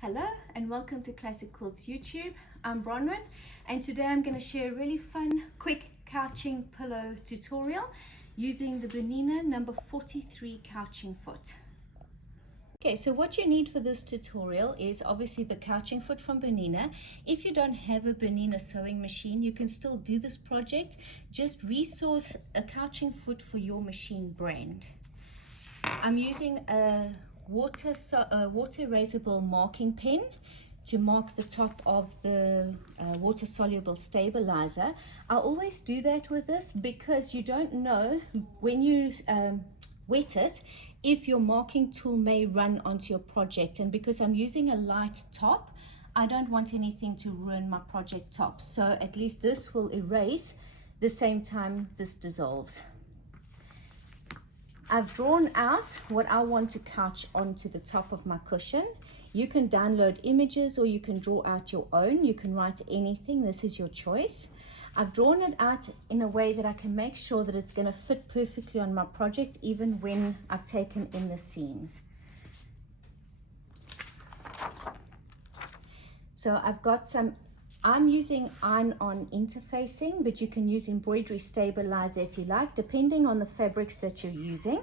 Hello and welcome to Classic Quilts YouTube. I'm Bronwyn and today I'm going to share a really fun, quick couching pillow tutorial using the BERNINA number 43 couching foot. Okay, so what you need for this tutorial is obviously the couching foot from BERNINA. If you don't have a BERNINA sewing machine, you can still do this project. Just resource a couching foot for your machine brand. I'm using a water erasable marking pen to mark the top of the water soluble stabilizer. I always do that with this because you don't know when you wet it if your marking tool may run onto your project, and because I'm using a light top, I don't want anything to ruin my project top, so at least this will erase the same time this dissolves. I've drawn out what I want to couch onto the top of my cushion. You can download images or you can draw out your own. You can write anything, this is your choice. I've drawn it out in a way that I can make sure that it's going to fit perfectly on my project even when I've taken in the seams. So I've got I'm using iron-on interfacing, but you can use embroidery stabilizer if you like, depending on the fabrics that you're using.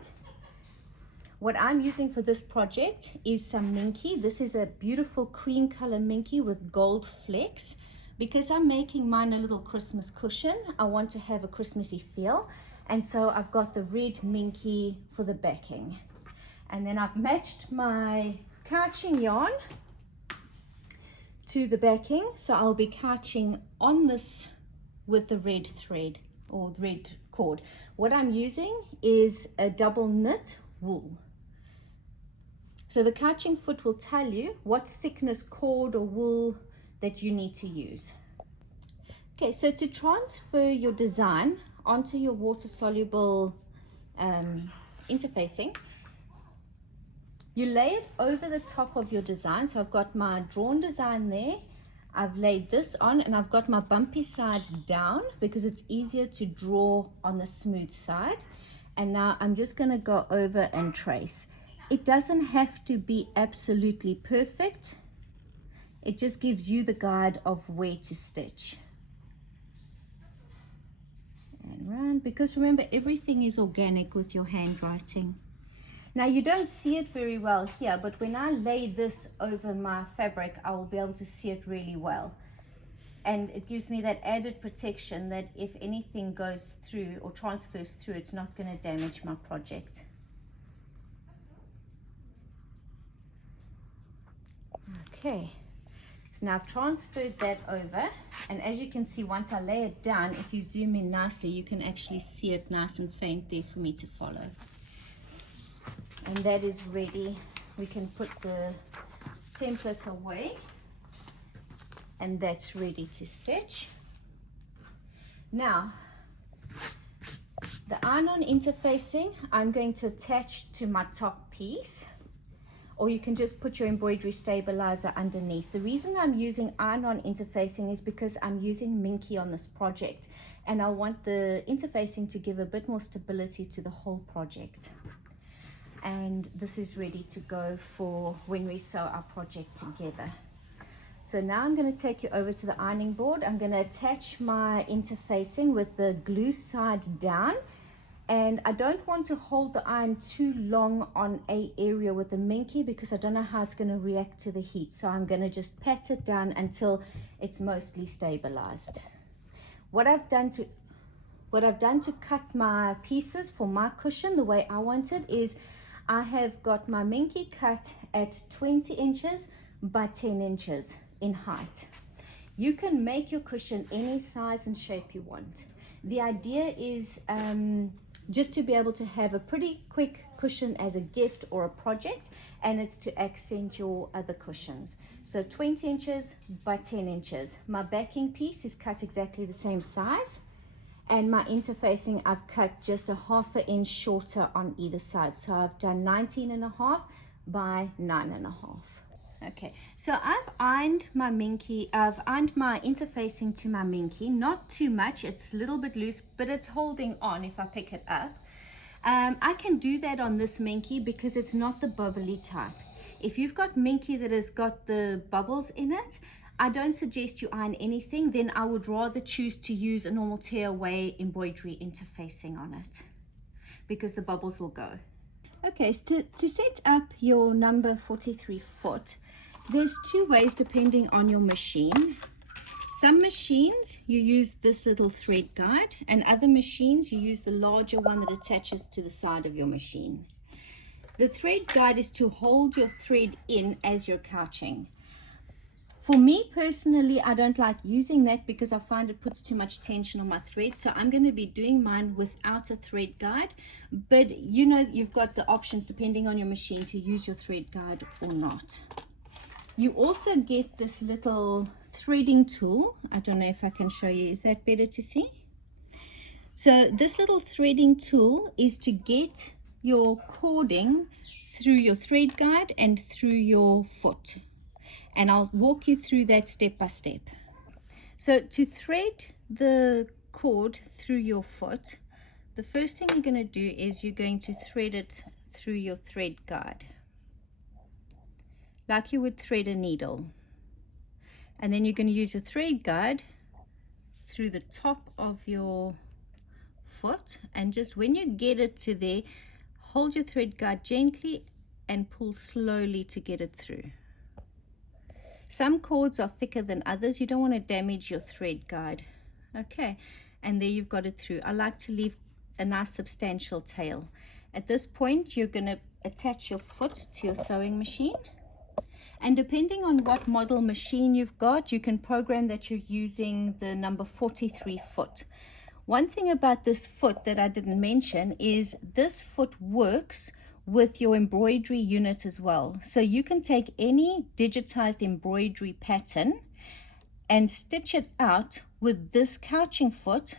What I'm using for this project is some minky. This is a beautiful cream color minky with gold flecks. Because I'm making mine a little Christmas cushion, I want to have a Christmassy feel, and so I've got the red minky for the backing. And then I've matched my couching yarn to the backing, so I'll be couching on this with the red thread or red cord. What I'm using is a double knit wool. So the couching foot will tell you what thickness cord or wool that you need to use. Okay, so to transfer your design onto your water soluble interfacing, you lay it over the top of your design. So I've got my drawn design there, I've laid this on, and I've got my bumpy side down because it's easier to draw on the smooth side. And now I'm just going to go over and trace. It doesn't have to be absolutely perfect. It just gives you the guide of where to stitch. And round, because remember, everything is organic with your handwriting. Now you don't see it very well here, but when I lay this over my fabric, I will be able to see it really well. And it gives me that added protection that if anything goes through or transfers through, it's not going to damage my project. Okay. So now I've transferred that over, and as you can see, once I lay it down, if you zoom in nicely, you can actually see it nice and faint there for me to follow. And that is ready. We can put the template away, and that's ready to stitch. Now, the iron-on interfacing, I'm going to attach to my top piece, or you can just put your embroidery stabilizer underneath. The reason I'm using iron-on interfacing is because I'm using minky on this project, and I want the interfacing to give a bit more stability to the whole project. And this is ready to go for when we sew our project together. So now I'm going to take you over to the ironing board. I'm going to attach my interfacing with the glue side down. And I don't want to hold the iron too long on a area with the minky because I don't know how it's going to react to the heat. So I'm going to just pat it down until it's mostly stabilized. What I've done to cut my pieces for my cushion the way I want it is I have got my minky cut at 20 inches by 10 inches in height. You can make your cushion any size and shape you want. The idea is just to be able to have a pretty quick cushion as a gift or a project, and it's to accent your other cushions. So 20 inches by 10 inches. My backing piece is cut exactly the same size, and my interfacing I've cut just a ½ inch shorter on either side. So I've done 19.5 by 9.5. Okay, so I've ironed my minky, I've ironed my interfacing to my minky, not too much, it's a little bit loose, but it's holding on if I pick it up. I can do that on this minky because it's not the bubbly type. If you've got minky that has got the bubbles in it, I don't suggest you iron anything. Then I would rather choose to use a normal tearaway embroidery interfacing on it, because the bubbles will go. Okay, so to set up your number 43 foot, there's two ways depending on your machine. Some machines you use this little thread guide, and other machines you use the larger one that attaches to the side of your machine. The thread guide is to hold your thread in as you're couching. For me personally, I don't like using that because I find it puts too much tension on my thread. So I'm going to be doing mine without a thread guide. But you know, you've got the options depending on your machine to use your thread guide or not. You also get this little threading tool. I don't know if I can show you. Is that better to see? So this little threading tool is to get your cording through your thread guide and through your foot. And I'll walk you through that step by step. So to thread the cord through your foot, the first thing you're going to do is you're going to thread it through your thread guide, like you would thread a needle. And then you're going to use your thread guide through the top of your foot, and just when you get it to there, hold your thread guide gently and pull slowly to get it through. Some cords are thicker than others. You don't want to damage your thread guide. Okay, and there you've got it through. I like to leave a nice substantial tail. At this point, you're going to attach your foot to your sewing machine. And depending on what model machine you've got, you can program that you're using the number 43 foot. One thing about this foot that I didn't mention is this foot works with your embroidery unit as well. So you can take any digitized embroidery pattern and stitch it out with this couching foot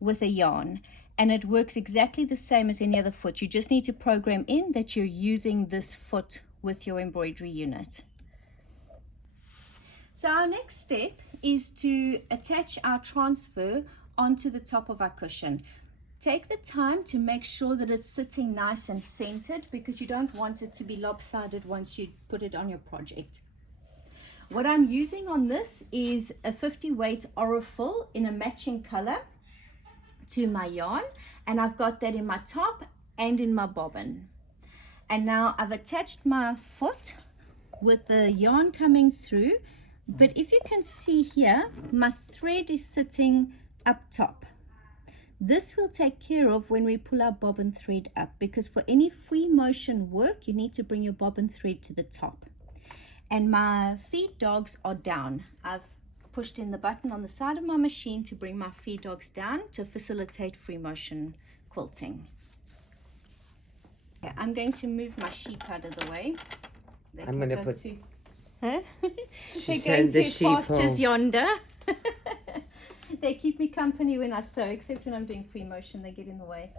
with a yarn, and it works exactly the same as any other foot. You just need to program in that you're using this foot with your embroidery unit. So our next step is to attach our transfer onto the top of our cushion. Take the time to make sure that it's sitting nice and centered, because you don't want it to be lopsided once you put it on your project. What I'm using on this is a 50 weight Aurifil in a matching color to my yarn, and I've got that in my top and in my bobbin. And now I've attached my foot with the yarn coming through, but if you can see here, my thread is sitting up top. This will take care of when we pull our bobbin thread up, because for any free motion work, you need to bring your bobbin thread to the top. And my feed dogs are down. I've pushed in the button on the side of my machine to bring my feed dogs down to facilitate free motion quilting. Okay, I'm going to move my sheep out of the way. I'm going to put... Huh? She They're going said the to sheep pastures hole. yonder. They keep me company when I sew, except when I'm doing free motion, they get in the way.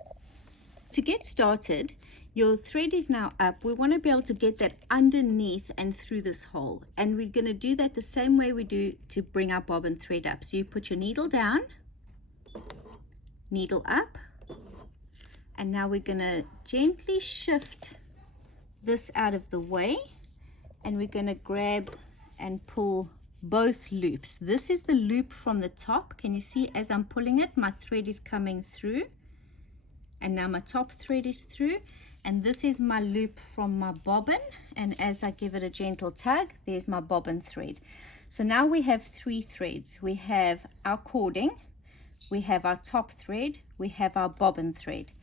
To get started, your thread is now up. We want to be able to get that underneath and through this hole. And we're going to do that the same way we do to bring our bobbin thread up. So you put your needle down, needle up, and now we're going to gently shift this out of the way, and we're going to grab and pull both loops. This is the loop from the top. Can you see as I'm pulling it, my thread is coming through, and now my top thread is through, and this is my loop from my bobbin, and as I give it a gentle tug, there's my bobbin thread. So now we have three threads. We have our cording, we have our top thread, we have our bobbin thread,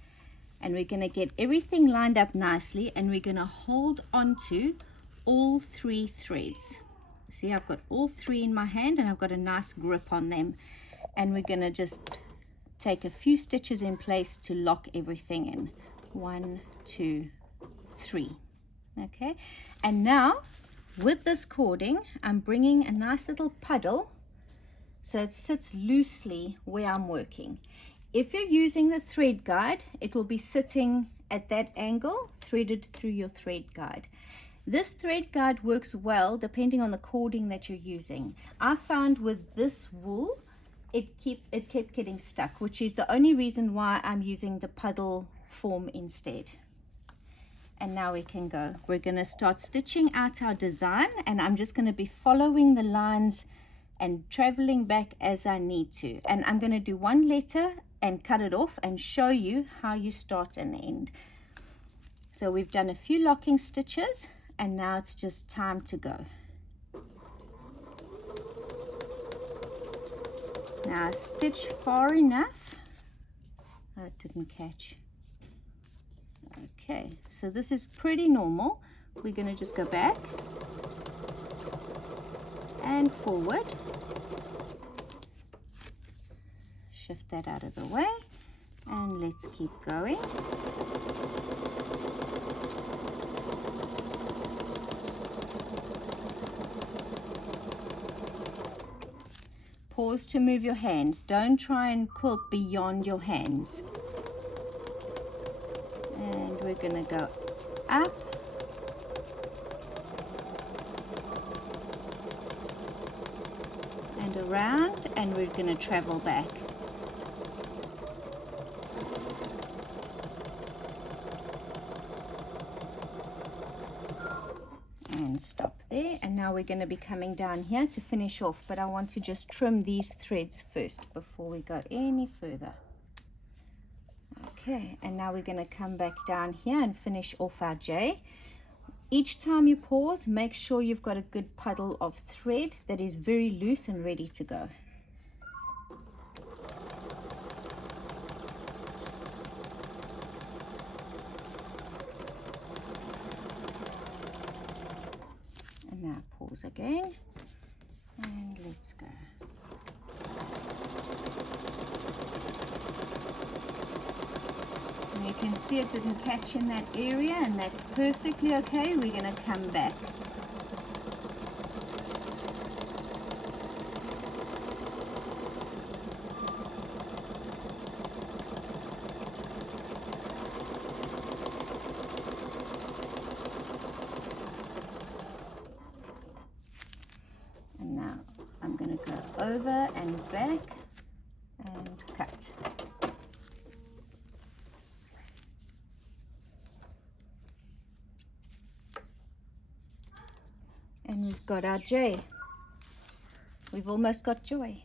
and we're going to get everything lined up nicely, and we're going to hold onto all three threads. See, I've got all three in my hand and I've got a nice grip on them, and we're going to just take a few stitches in place to lock everything in. 1, 2, 3. Okay, and now with this cording, I'm bringing a nice little puddle so it sits loosely where I'm working. If you're using the thread guide, it will be sitting at that angle, threaded through your thread guide. This thread guide works well depending on the cording that you're using. I found with this wool, it kept getting stuck, which is the only reason why I'm using the puddle form instead. And now we can go. We're going to start stitching out our design, and I'm just going to be following the lines and traveling back as I need to. And I'm going to do one letter and cut it off and show you how you start and end. So we've done a few locking stitches, and now it's just time to go. Now stitch far enough. Oh, it didn't catch. Okay, so this is pretty normal. We're going to just go back and forward. Shift that out of the way, and let's keep going. Pause to move your hands. Don't try and quilt beyond your hands. And we're going to go up. And around, and we're going to travel back. And stop there, and now we're going to be coming down here to finish off, but I want to just trim these threads first before we go any further. Okay, and now we're going to come back down here and finish off our J. Each time you pause, make sure you've got a good puddle of thread that is very loose and ready to go. And now pause again, and let's go. And you can see it didn't catch in that area, and that's perfectly okay. We're going to come back. And now I'm going to go over and back and cut. And we've got our J. We've almost got joy.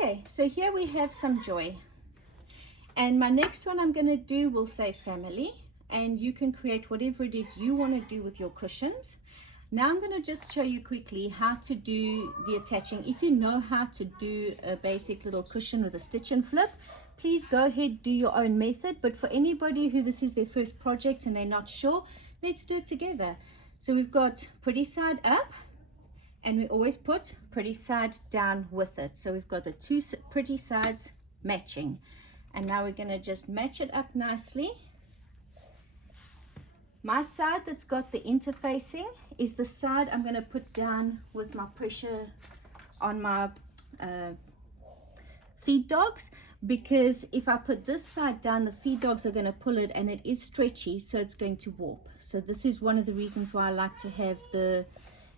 Okay, so here we have some joy. And my next one I'm going to do will say family, and you can create whatever it is you want to do with your cushions. Now I'm going to just show you quickly how to do the attaching. If you know how to do a basic little cushion with a stitch and flip, please go ahead, do your own method. But for anybody who this is their first project and they're not sure, let's do it together. So we've got pretty side up, and we always put pretty side down with it. So we've got the two pretty sides matching. And now we're going to just match it up nicely. My side that's got the interfacing is the side I'm going to put down with my pressure on my feed dogs, because if I put this side down, the feed dogs are going to pull it, and it is stretchy, so it's going to warp. So this is one of the reasons why I like to have the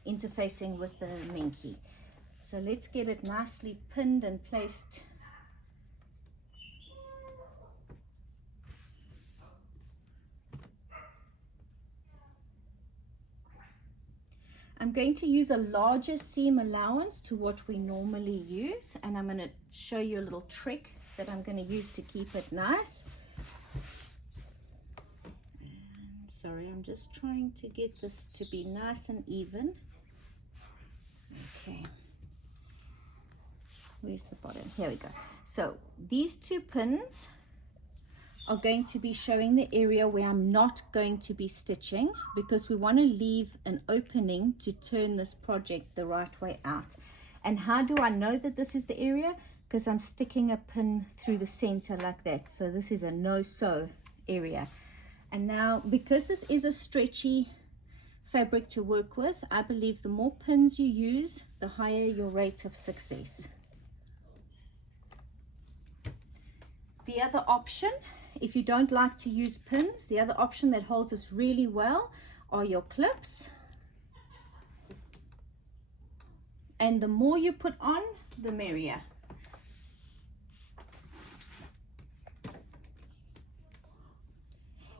interfacing with the minky. So let's get it nicely pinned and placed. I'm going to use a larger seam allowance to what we normally use, and I'm going to show you a little trick that I'm going to use to keep it nice. And sorry, I'm just trying to get this to be nice and even. Okay, where's the bottom? Here we go. So these two pins are going to be showing the area where I'm not going to be stitching, because we want to leave an opening to turn this project the right way out. And how do I know that this is the area? Because I'm sticking a pin through the center like that. So this is a no-sew area. And now, because this is a stretchy fabric to work with, I believe the more pins you use, the higher your rate of success. The other option, if you don't like to use pins, the other option that holds us really well are your clips. And the more you put on, the merrier.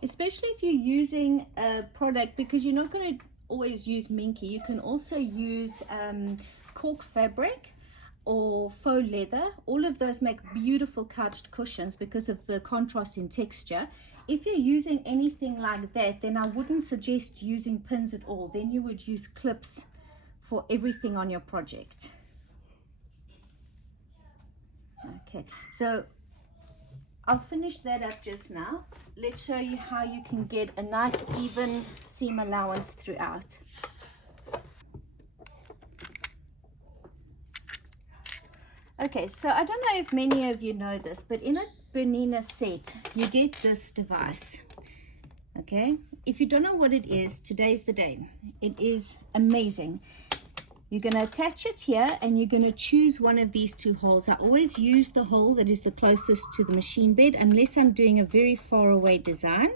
Especially if you're using a product, because you're not going to always use minky. You can also use cork fabric or faux leather. All of those make beautiful couched cushions because of the contrast in texture. If you're using anything like that, then I wouldn't suggest using pins at all. Then you would use clips for everything on your project. Okay, so I'll finish that up just now. Let's show you how you can get a nice even seam allowance throughout. Okay, so I don't know if many of you know this, but in a Bernina set, you get this device. Okay, if you don't know what it is, today's the day. It is amazing. You're going to attach it here and you're going to choose one of these two holes. I always use the hole that is the closest to the machine bed unless I'm doing a very far away design.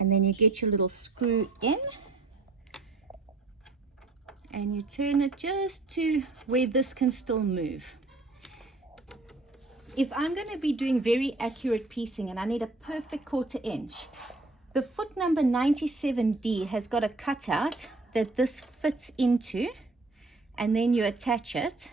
And then you get your little screw in and you turn it just to where this can still move. If I'm going to be doing very accurate piecing and I need a perfect 1/4 inch, the foot number 97D has got a cutout that this fits into. And then you attach it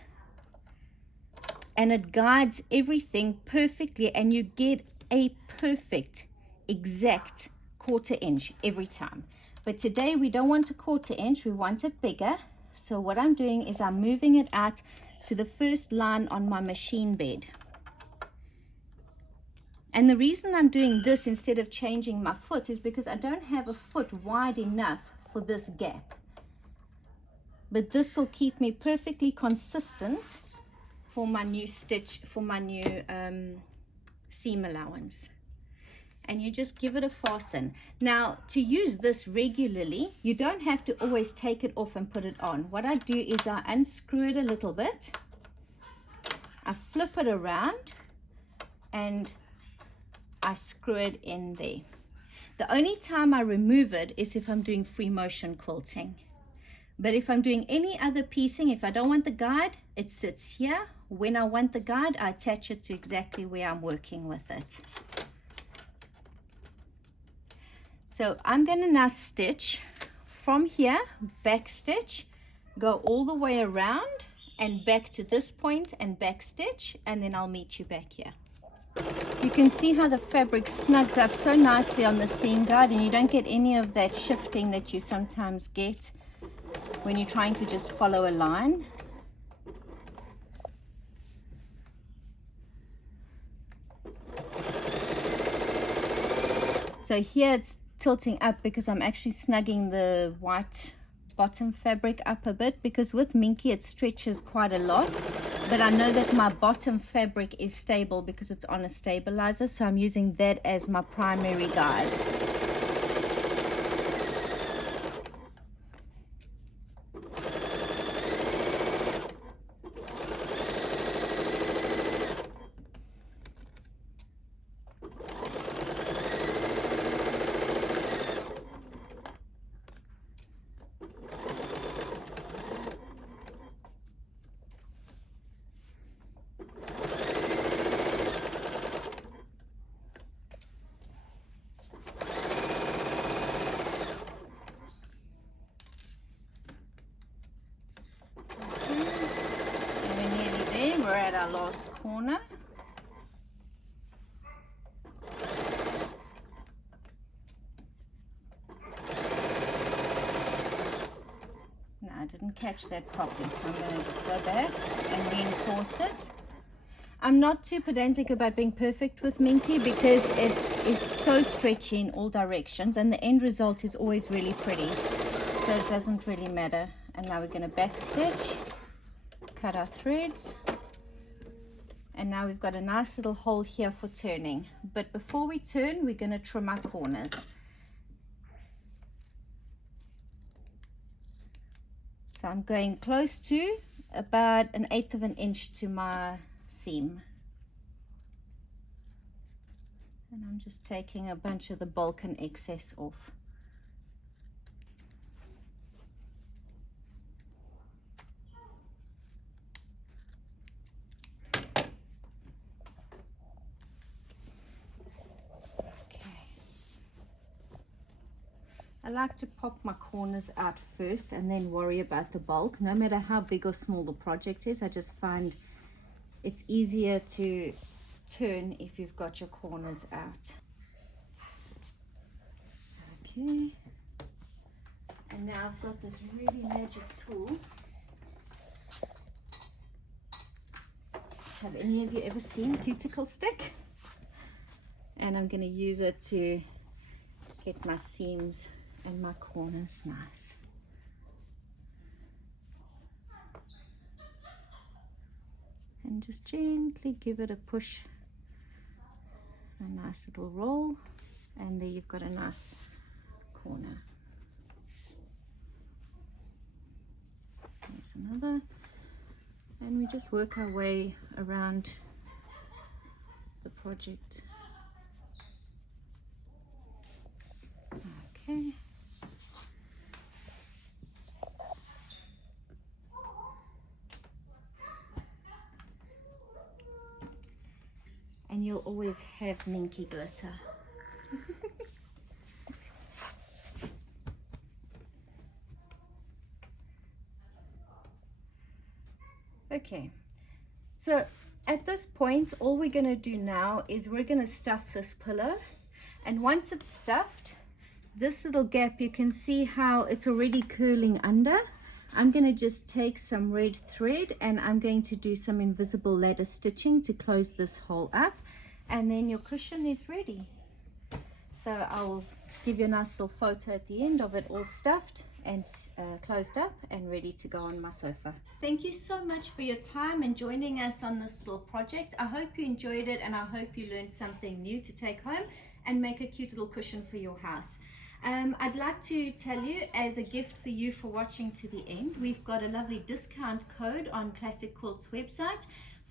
and it guides everything perfectly and you get a perfect exact 1/4 inch every time. But today we don't want a 1/4 inch, we want it bigger. So what I'm doing is I'm moving it out to the first line on my machine bed. And the reason I'm doing this instead of changing my foot is because I don't have a foot wide enough for this gap. But this will keep me perfectly consistent for my new stitch, for my new seam allowance. And you just give it a fasten. Now, to use this regularly, you don't have to always take it off and put it on. What I do is I unscrew it a little bit, I flip it around, and I screw it in there. The only time I remove it is if I'm doing free motion quilting. But if I'm doing any other piecing, if I don't want the guide, it sits here. When I want the guide, I attach it to exactly where I'm working with it. So I'm going to now stitch from here, back stitch, go all the way around and back to this point and back stitch, and then I'll meet you back here. You can see how the fabric snugs up so nicely on the seam guide and you don't get any of that shifting that you sometimes get when you're trying to just follow a line. So here it's tilting up because I'm actually snugging the white bottom fabric up a bit, because with minky it stretches quite a lot, but I know that my bottom fabric is stable because it's on a stabilizer, so I'm using that as my primary guide. We're at our last corner. No, I didn't catch that properly, so I'm going to just go back and reinforce it. I'm not too pedantic about being perfect with minky because it is so stretchy in all directions and the end result is always really pretty, so it doesn't really matter. And now we're going to back stitch, cut our threads. And now we've got a nice little hole here for turning. But before we turn, we're going to trim our corners. So I'm going close to about 1/8 of an inch to my seam. And I'm just taking a bunch of the bulk and excess off. I like to pop my corners out first and then worry about the bulk. No matter how big or small the project is, I just find it's easier to turn if you've got your corners out. Okay. And now I've got this really magic tool. Have any of you ever seen a cuticle stick? And I'm going to use it to get my seams and my corners nice. And just gently give it a push, a nice little roll, and there you've got a nice corner. There's another, and we just work our way around the project. Okay. And you'll always have minky glitter. Okay, so at this point, all we're going to do now is we're going to stuff this pillow. And once it's stuffed, this little gap, you can see how it's already curling under. I'm going to just take some red thread and I'm going to do some invisible ladder stitching to close this hole up, and then your cushion is ready. So I'll give you a nice little photo at the end of it all stuffed and closed up and ready to go on my sofa. Thank you so much for your time and joining us on this little project. I hope you enjoyed it, and I hope you learned something new to take home and make a cute little cushion for your house. I'd like to tell you, as a gift for you for watching to the end, we've got a lovely discount code on Classic Quilt's website.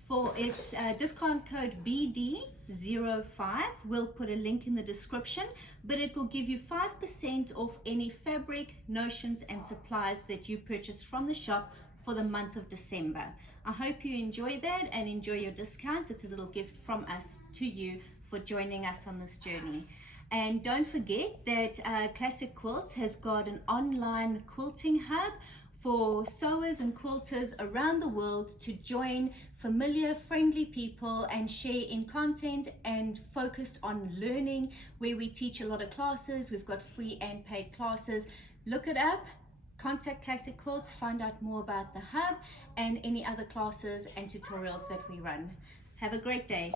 For its discount code BD05. We'll put a link in the description, but it will give you 5% off any fabric, notions and supplies that you purchase from the shop for the month of December. I hope you enjoy that and enjoy your discounts. It's a little gift from us to you for joining us on this journey. And don't forget that Classic Quilts has got an online quilting hub for sewers and quilters around the world to join familiar, friendly people and share in content and focused on learning, where we teach a lot of classes. We've got free and paid classes. Look it up, contact Classic Quilts, find out more about the hub and any other classes and tutorials that we run. Have a great day.